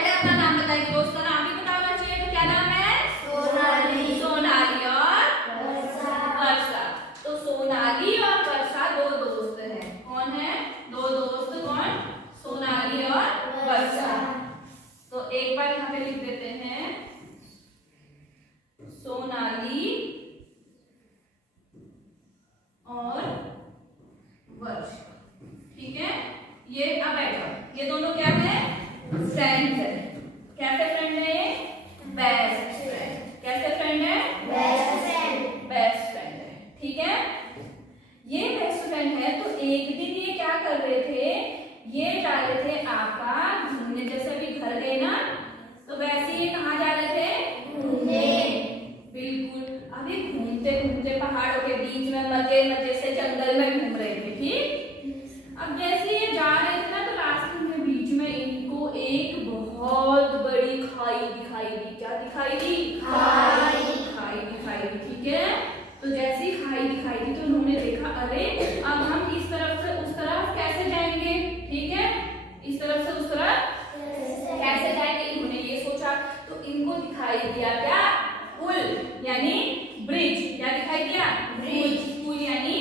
पहले अपना नाम बताएंगे, दोस्तों नाम भी पता होना चाहिए। तो क्या नाम है? सोनाली। सोनाली और वर्षा। तो सोनाली और वर्षा दो दोस्त हैं। कौन है? दो दोस्त। कौन? सोनाली और वर्षा। तो एक बार यहाँ पे लिख देते हैं सोनाली और वर्षा। ठीक है, ये अब बैठो। ये दोनों क्या है? फ्रेंड है। कैसे फ्रेंड है? ये बेस्ट फ्रेंड। कैसे फ्रेंड है? Best friend. बेस्ट फ्रेंड है। ठीक है, ये बेस्ट फ्रेंड है। तो एक दिन ये क्या कर रहे थे? ये जा रहे थे आपका घूमने। जैसे अभी घर गए ना, तो वैसे ही कहाँ जा रहे थे? घूमने। बिल्कुल, अभी घूमते घूमते पहाड़ों के बीच में मजे मजे से जंगल में घूम रहे थे। ठीक, अब जैसे ये जा रहे थे ना, तो रास्ते में बीच में इनको एक बहुत बड़ी खाई दिखाई दी। क्या दिखाई दी? खाई। खाई दिखाई दी। ठीक है, तो जैसे ही खाई दिखाई दी तो उन्होंने देखा, अरे अब हम इस तरफ से उस तरफ कैसे जाएंगे? ठीक है, इस तरफ से उस तरफ कैसे जाएंगे, इन्होंने ये सोचा। तो इनको दिखाई दिया क्या? पुल यानी ब्रिज। क्या दिखाई दिया? ब्रिज। पुल यानी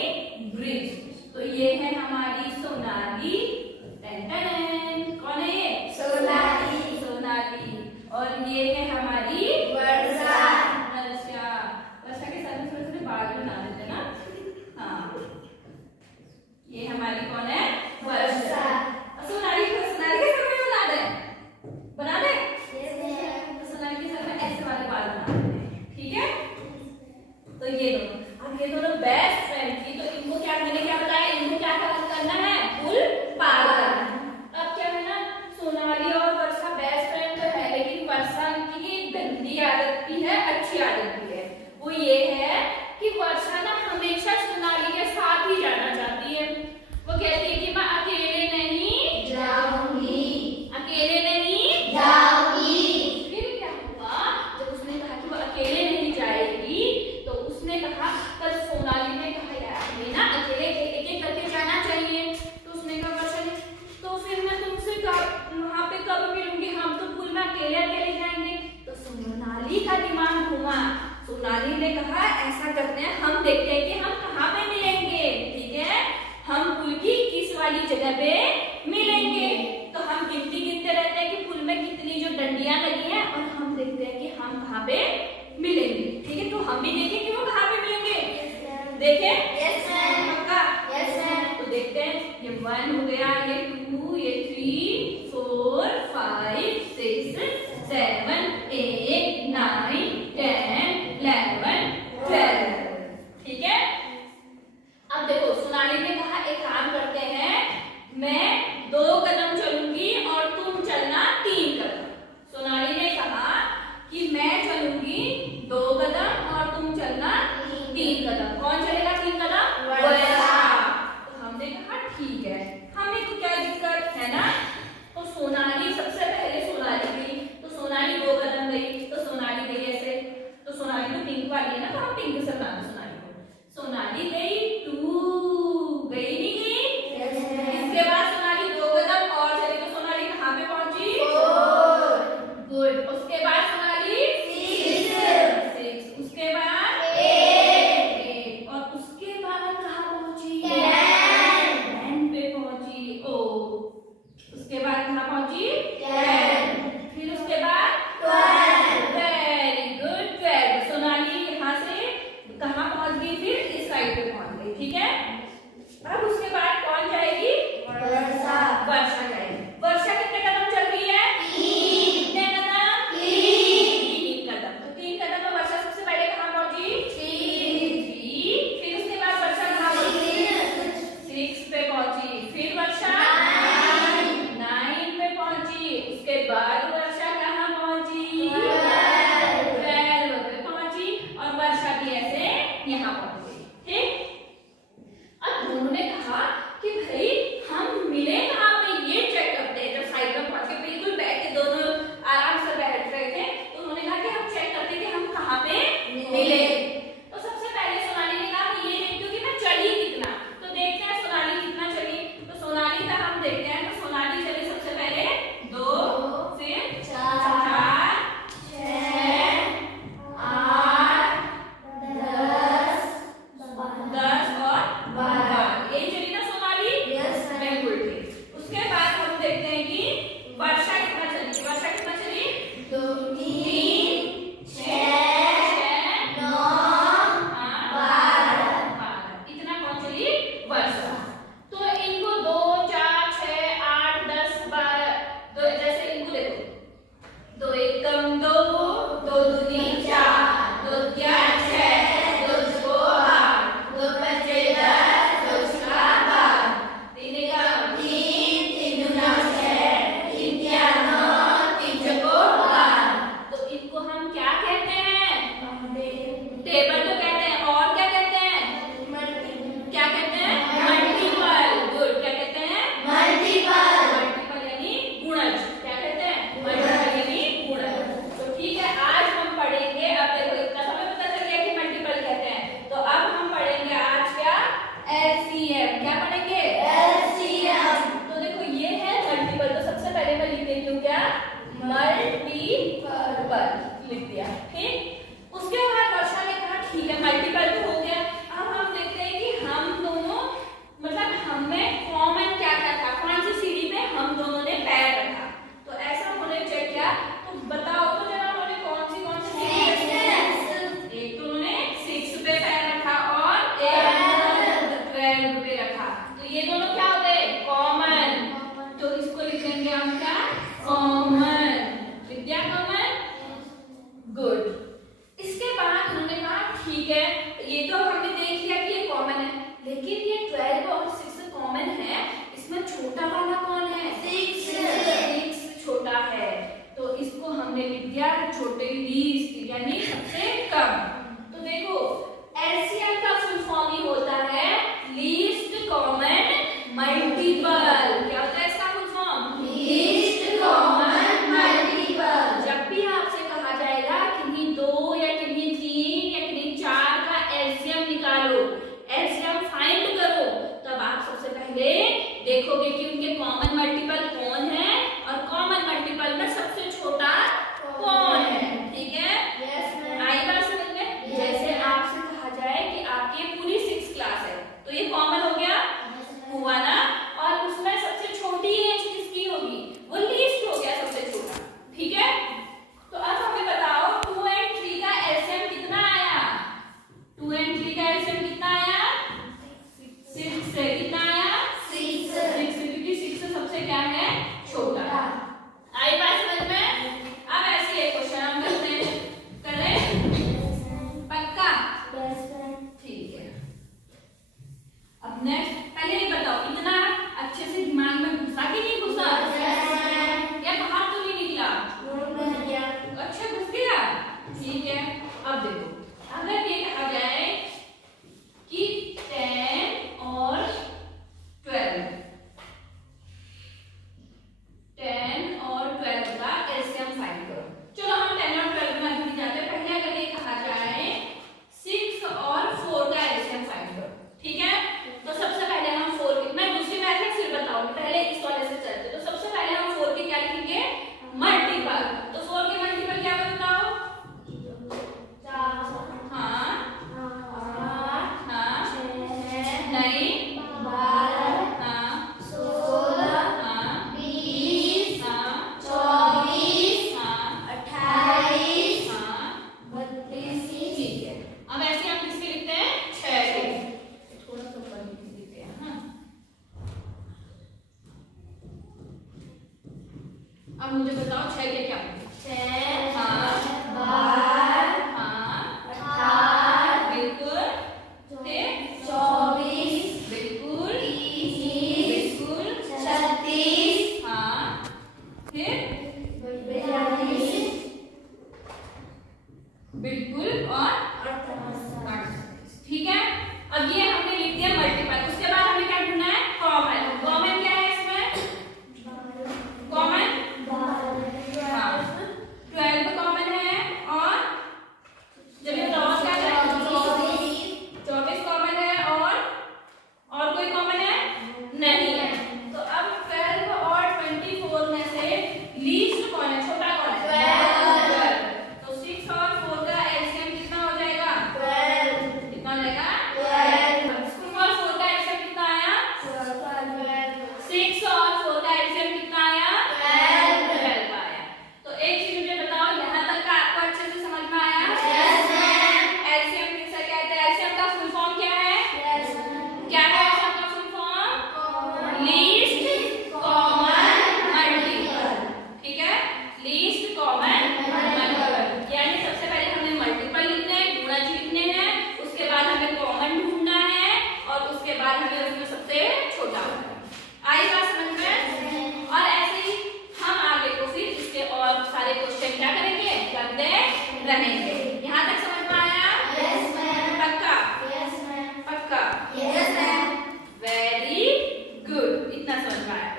ब्रिज। तो ये है हमारी सोनाली। कौन है ये? सोनाली। सोनाली। और ये है हमारी वर्षा। वर्षा। वर्षा के साथ थोड़े थोड़े बाल बना देते ना। हाँ, ये हमारी कौन है? वर्षा। सोनाली के साथ में बना दे। बना दे। सोनाली के साथ में ऐसे वाले बाल बना देते। ठीक है, तो ये दोनों, अब ये दोनों बेस्ट फ्रेंड थी। तो इनको क्या, मैंने क्या बताया, इनको क्या करना है? पुल पार करना। अब क्या है ना, सोनाली और वर्षा बेस्ट फ्रेंड तो है, लेकिन वर्षा की एक गंदी आदत भी है, अच्छी आदत भी है। वो ये है कि वर्षा ना हमेशा सोनाली के साथ ही जाना चाहती है। वो कहती है कि मैं अकेले नहीं जाऊंगी। अकेले नहीं जाऊंगी। फिर क्या हुआ, जब उसने कहा कि वो अकेले नहीं जाएगी, तो उसने कहा, पर सोनाली ने कहा यार हमें ना अकेले एक एक करके जाना चाहिए। तो उसने कहा वर्षा ने, तो फिर मैं तुमसे वहां पे कब मिलूंगी? हम तो पुल में अकेले अकेले जाएंगे। तो सोनाली का दिमाग घुमा। सोनाली ने कहा ऐसा करते हैं, हम देखते हैं कि हम कहाँ पे मिलेंगे। ठीक है, हम पुल की किस वाली जगह पे मिलेंगे। तो हम गिनती गिनते रहते हैं कि पुल में कितनी जो डंडियां लगी हैं, और हम देखते हैं कि हम कहाँ पे मिलेंगे। ठीक है, तो हम भी देखें कि वो कहाँ पे मिलेंगे। देखें? Yes ma'am. पक्का? Yes ma'am. तो देखते हैं, ये 1 हो गया, ये 2, ये 3, 4, 5, 6, 7, 8, 9, 10, 11, 12। ठीक है, अब देखो सोनाली ने कहा एक काम करते हैं, मैं 2 कदम चलूंगी और तुम चलना 3 कदम। सोनाली ने कहा कि मैं चलूंगी 2 कदम और तुम चलना 3 कदम। कौन चलेगा 3 कदम? वर्षा। तो हमने कहा ठीक है, हमें तो क्या दिक्कत है ना। तो सोनाली सबसे पहले सोनाली गई। तो सोनाली 2 कदम गई। तो सोनाली गई ऐसे। तो सोनाली तो पिंक वाली है ना, तो हम पिंक से बना दो सोनाली को। सोनाली गई 2, गई नहीं गई? इसके बाद सोनाली 2 कदम और चली। तो सोनाली कहाँ पे पहुंची? 4। गुड। उसके बाद सोनाली 6। उसके बाद 8। और उसके बाद कहाँ पहुंची? 10 पे पहुंची। ओ, उसके बाद कहाँ पहुंची? 10। फिर उसके बाद 12। Very good, 12। सोनाली यहाँ से कहाँ पहुंच गई? फिर इस साइड पे पहुंच गई। ठीक है, अब उसके बाद कौन जाएगी? वर्षा। वर्षा जाएगी। वर्षा कितने कदम चल रही है? 3। कितने कदम? 3 कदम। तो 3 कदम में वर्षा सबसे पहले कहाँ पहुंची? 3। फिर उसके बाद वर्षा कहाँ पहुंची? 6 पे पहुंची। फिर वर्षा 9 पे पहुंची। उसके बाद वर्षा कहाँ पहुंची? 12 पे पहुंची। और वर्षा भी ऐसे यहाँ पहुंच गई। ठीक, अब दोनों ने कहा कि भाई हम मिले कहाँ पे, ये चेक करते हैं। जब साइड में पहुंच के बिल्कुल बैठ के दोनों आराम से बैठ रहे थे, तो उन्होंने कहा कि हम चेक करते हैं कि हम कहाँ पे मिले। तो सबसे पहले सोनाली ने कहा कि ये देखती हूँ कि मैं चली कितना। तो देखते हैं सोनाली कितना चली। तो सोनाली का हम देखते हैं। तो सोनाली चली सबसे पहले 2, फिर तुम दो, दो दूनी चार, दो तिया छह, दो चौको आठ, दो पंचे दस, दो छक्का बारह, तीन एकम तीन, तीन दूना छह, तीन तिया नौ, तीन चौको बारह। तो इनको हम क्या कहते हैं? टेबल तो कहते हैं, और क्या कहते हैं? क्या कहते हैं? मल्टीपल। गुड, क्या कहते हैं? मल्टीपल। मल्टीपल यानी गुणज। क्या कहते हैं? मल्टीपल यानी गुणज। तो ठीक है, आज हम पढ़ेंगे, अब देखो इतना हमें पता चल गया कि मल्टीपल कहते हैं, तो अब हम पढ़ेंगे आज क्या? एलसीएम। क्या पढ़ेंगे? एलसीएम। तो देखो ये है मल्टीपल, तो सबसे पहले मैं लिख देती हूँ क्या? मल्टीपल लिख दिया। ठीक, उसके बाद वर्षा ने कहा ठीक है मल्टीपल तो हो गया, अब हम देखते हैं कि हम दोनों मतलब हमें कॉमन क्या क्या था, कौन सी सीढ़ी पे हम दोनों ने पैर रखा। तो ऐसा उन्होंने चेक किया, तो बताओ तो जरा उन्होंने कौन सी सीढ़ी पे? एक तो उन्होंने 6 पे पैर रखा और एक 12 पे रखा, तो ये दोनों क्या हो गए? कॉमन। तो इसको लिख देंगे हम क्या? कॉमन। विद्या कॉमन। गुड। इसके बाद उन्होंने कहा ठीक है, ये तो हमने देख लिया कि ये कॉमन है, लेकिन ये 12 और 6 कॉमन है, इसमें छोटा वाला कौन है? 6 छोटा है, तो इसको हमने लिख दिया छोटे लीस्ट यानी सबसे कम। तो देखो एलसीएम का फुल फॉर्म ही होता है लीस्ट कॉमन मल्टीपल। क्या होता है इसका full form? Least common multiple. जब भी आपसे कहा जाएगा किन्हीं 2 या किन्हीं 3 या किन्हीं 4 का एलसीएम निकालो, एलसीएम फाइंड करो, तब आप सबसे पहले देखोगे कि उनके कॉमन मल्टीपल कौन है और कॉमन मल्टीपल में सबसे छोटा कौन है। ठीक है? आई बात समझ में? जैसे आपसे कहा जाए कि आपकी पूरी 6 क्लास है, तो ये कॉमन हो गया, हुआ ना, और उसमें सबसे छोटी एज किसकी होगी? वो लीस्ट हो गया, सबसे छोटा। ठीक है, तो अब हमें बताओ 2 और 3 का एलसीएम कितना आया? 2 और 3 का एलसीएम कितना आया? 6 से कितना आया? 6 क्योंकि 6 सबसे क्या है? छोटा। आई बात समझ में? अब ऐसे एक क्वेश्चन हम करते हैं, करें? पक्का? ठीक है। अब नेक्स्ट, पहले ये बताओ इतना अच्छे से दिमाग में घुसा कि नहीं घुसा? या बाहर तो नहीं निकला? अच्छा घुस गया। ठीक है, अब देखो अगर ये कहा जाए कि 10 और 12 का एलसीएम फाइंड करो। चलो हम 10 और 12 में अभी जाते हैं, पहले अगर ये कहा जाए 6 और 4 का एलसीएम फाइंड करो। ठीक है, तो सबसे पहले हम 4 की, मैं दूसरी मैथड फिर बताऊंगी, पहले इस वाले से चलते। तो सबसे पहले हम 4 के क्या लिखेंगे? मल्टीपल। तो 4 के मल्टीपल क्या बताओ? 4 हाँ हाँ 6 नहीं 12 हाँ 16 हाँ 20 हाँ 24 हाँ 28 हाँ 32। ठीक है, अब ऐसे हम किसके लिखते हैं? 6 के। थोड़ा सा ऊपर लिखते हैं। हाँ, अब मुझे बताओ 6 के क्या होंगे? 6 हाँ 12 हाँ 18 बिल्कुल, फिर 24 बिल्कुल, 30 बिल्कुल, 36 हाँ, फिर 42 बिल्कुल, और 38। ठीक है, अब ये हमने लिख दिया मल्टीपल। उसके बाद हमें क्या ढूंढना है? कॉमन। कॉमन क्या है इसमें? कॉमन हाँ 12 कॉमन है, और जब ये क्रॉस का है 24 कॉमन है, और कोई कॉमन है नहीं है। तो अब 12 और 24 में से लीस्ट कौन है? छोटा कौन है? 12। तो 6 और 4 का एलसीएम कितना हो जाएगा? रहेंगे। यहाँ तक समझ में आया? Yes ma'am. पक्का? Yes ma'am. पक्का? Yes ma'am. वेरी गुड, इतना समझ में आया।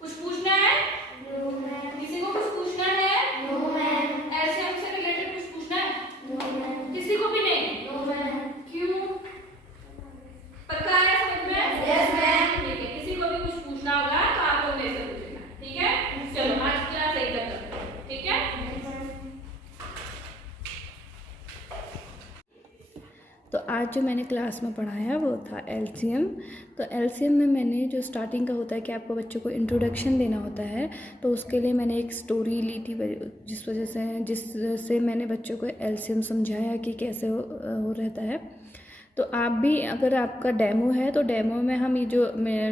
कुछ पूछना है? No ma'am. किसी को कुछ पूछना है? No ma'am. एलसीएम से रिलेटेड कुछ पूछना है? No ma'am. किसी को भी नहीं? No ma'am. क्यों? पक्का है समझ में? Yes ma'am. ठीक है, किसी को भी कुछ पूछना होगा तो आप लोग मेरे से पूछेगा, ठीक है? चलो आज क्लास यही तक करते हैं, ठीक है? तो आज जो मैंने क्लास में पढ़ाया वो था एलसीएम। तो एलसीएम में मैंने जो स्टार्टिंग का होता है कि आपको बच्चों को इंट्रोडक्शन देना होता है, तो उसके लिए मैंने एक स्टोरी ली थी जिससे मैंने बच्चों को एलसीएम समझाया कि कैसे हो रहता है। तो आप भी अगर आपका डेमो है तो डेमो में हम ये जो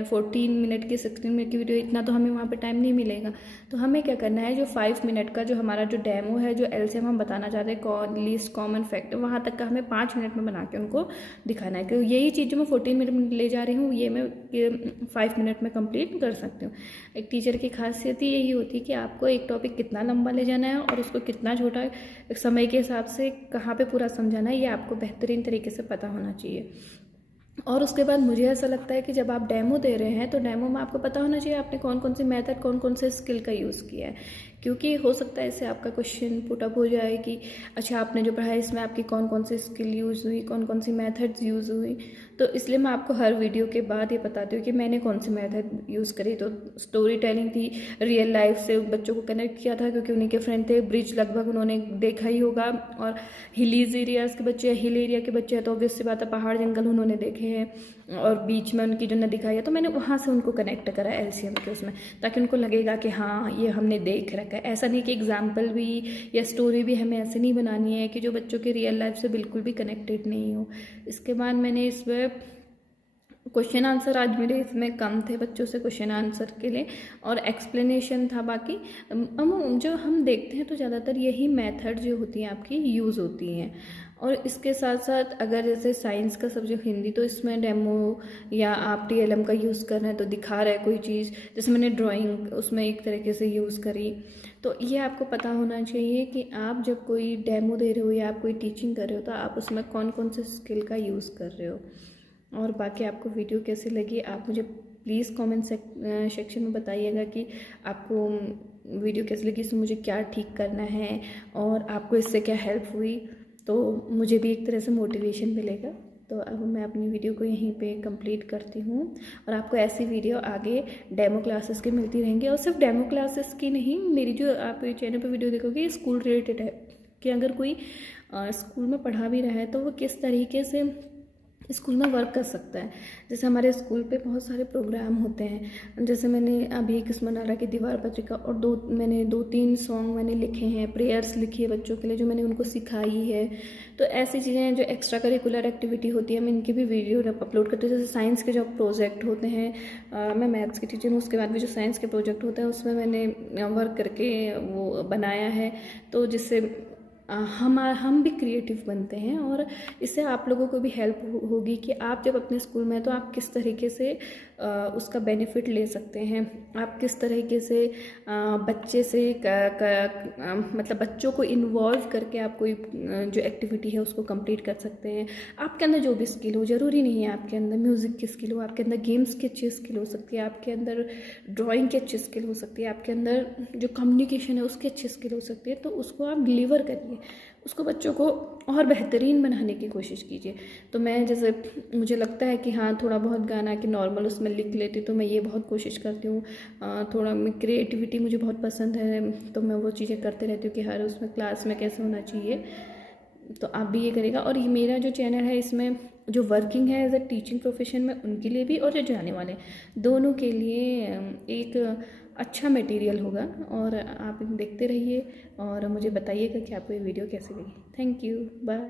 14 मिनट की 16 मिनट की वीडियो, इतना तो हमें वहाँ पे टाइम नहीं मिलेगा। तो हमें क्या करना है, जो 5 मिनट का जो हमारा जो डेमो है, जो एलसीएम हम बताना चाहते हैं लीस्ट कॉमन फैक्टर, वहाँ तक का हमें 5 मिनट में बना के उनको दिखाना है। क्योंकि यही चीज़ जो मैं 14 मिनट में ले जा रही हूँ ये मैं 5 मिनट में कंप्लीट कर सकती हूँ। एक टीचर की खासियत ही यही होती है कि आपको एक टॉपिक कितना लंबा ले जाना है और उसको कितना छोटा समय के हिसाब से कहाँ पर पूरा समझाना है, ये आपको बेहतरीन तरीके से पता होना चाहिए। और उसके बाद मुझे ऐसा लगता है कि जब आप डेमो दे रहे हैं तो डेमो में आपको पता होना चाहिए आपने कौन कौन सी मेथड, कौन कौन से स्किल का यूज़ किया है। क्योंकि हो सकता है इससे आपका क्वेश्चन पुट अप हो जाए कि अच्छा आपने जो पढ़ा है इसमें आपकी कौन कौन सी स्किल यूज़ हुई, कौन कौन सी मेथड्स यूज़ हुई। तो इसलिए मैं आपको हर वीडियो के बाद ये बताती हूँ कि मैंने कौन सी मेथड यूज़ करी। तो स्टोरी टेलिंग थी, रियल लाइफ से बच्चों को कनेक्ट किया था क्योंकि उन्हीं के फ्रेंड थे। ब्रिज लगभग उन्होंने देखा ही होगा, और हिलीज एरियाज़ के बच्चे, हिल एरिया के बच्चे हैं तो ऑब्वियस सी बात है पहाड़ जंगल उन्होंने देखे हैं, और बीच में उनकी जो नदी दिखाई है, तो मैंने वहाँ से उनको कनेक्ट करा एलसीएम के उसमें, ताकि उनको लगेगा कि हाँ ये हमने देख रखा है। ऐसा नहीं कि एग्जाम्पल भी या स्टोरी भी हमें ऐसे नहीं बनानी है कि जो बच्चों के रियल लाइफ से बिल्कुल भी कनेक्टेड नहीं हो। इसके बाद मैंने इसमें क्वेश्चन आंसर, आज मेरे इसमें कम थे बच्चों से क्वेश्चन आंसर के लिए, और एक्सप्लेनेशन था। बाकी जो हम देखते हैं तो ज़्यादातर यही मेथड जो होती हैं आपकी यूज़ होती हैं। और इसके साथ साथ अगर जैसे साइंस का सब्जेक्ट हिंदी, तो इसमें डेमो या आप टीएलएम का यूज़ कर रहे हैं तो दिखा रहे हैं कोई चीज़, जैसे मैंने ड्राइंग उसमें एक तरीके से यूज़ करी। तो ये आपको पता होना चाहिए कि आप जब कोई डेमो दे रहे हो या आप कोई टीचिंग कर रहे हो तो आप उसमें कौन कौन से स्किल का यूज़ कर रहे हो। और बाकी आपको वीडियो कैसी लगी आप मुझे प्लीज़ कमेंट सेक्शन में बताइएगा कि आपको वीडियो कैसी लगी, इसमें मुझे क्या ठीक करना है और आपको इससे क्या हेल्प हुई, तो मुझे भी एक तरह से मोटिवेशन मिलेगा। तो अब मैं अपनी वीडियो को यहीं पे कंप्लीट करती हूँ, और आपको ऐसी वीडियो आगे डेमो क्लासेस की मिलती रहेंगी। और सिर्फ डेमो क्लासेस की नहीं, मेरी जो आप चैनल पे वीडियो देखोगे स्कूल रिलेटेड है, कि अगर कोई स्कूल में पढ़ा भी रहा है तो वो किस तरीके से स्कूल में वर्क कर सकता है। जैसे हमारे स्कूल पे बहुत सारे प्रोग्राम होते हैं, जैसे मैंने अभी किस्मनारा की दीवार पत्रिका और मैंने 2-3 सॉन्ग मैंने लिखे हैं, प्रेयर्स लिखी है बच्चों के लिए जो मैंने उनको सिखाई है। तो ऐसी चीज़ें जो एक्स्ट्रा करिकुलर एक्टिविटी होती है मैं इनकी भी वीडियो अपलोड करती हूँ। जैसे साइंस के जो प्रोजेक्ट होते हैं, मैं मैथ्स की टीचर हूँ, उसके बाद भी जो साइंस के प्रोजेक्ट होते हैं उसमें मैंने वर्क करके वो बनाया है, तो जिससे हम भी क्रिएटिव बनते हैं। और इससे आप लोगों को भी हेल्प होगी कि आप जब अपने स्कूल में हैं तो आप किस तरीके से उसका बेनिफिट ले सकते हैं, आप किस तरीके से बच्चे से मतलब बच्चों को इन्वॉल्व करके आप कोई जो एक्टिविटी है उसको कंप्लीट कर सकते हैं। आपके अंदर जो भी स्किल हो, ज़रूरी नहीं है आपके अंदर म्यूज़िक की स्किल हो, आपके अंदर गेम्स की अच्छी स्किल हो सकती है, आपके अंदर ड्राइंग की अच्छी स्किल हो सकती है, आपके अंदर जो कम्युनिकेशन है उसकी अच्छी स्किल हो सकती है। तो उसको आप डिलीवर करिए, उसको बच्चों को और बेहतरीन बनाने की कोशिश कीजिए। तो मैं जैसे मुझे लगता है कि हाँ थोड़ा बहुत गाना कि नॉर्मल उसमें लिख लेती, तो मैं ये बहुत कोशिश करती हूँ। थोड़ा क्रिएटिविटी मुझे बहुत पसंद है, तो मैं वो चीज़ें करते रहती हूँ कि हर उसमें क्लास में कैसे होना चाहिए। तो आप भी ये करेगा। और ये मेरा जो चैनल है इसमें जो वर्किंग है एज अ टीचिंग प्रोफेशन में उनके लिए भी, और जो जाने वाले दोनों के लिए एक अच्छा मटेरियल होगा। और आप देखते रहिए और मुझे बताइएगा कि आपको ये वीडियो कैसी लगी। Thank you, bye.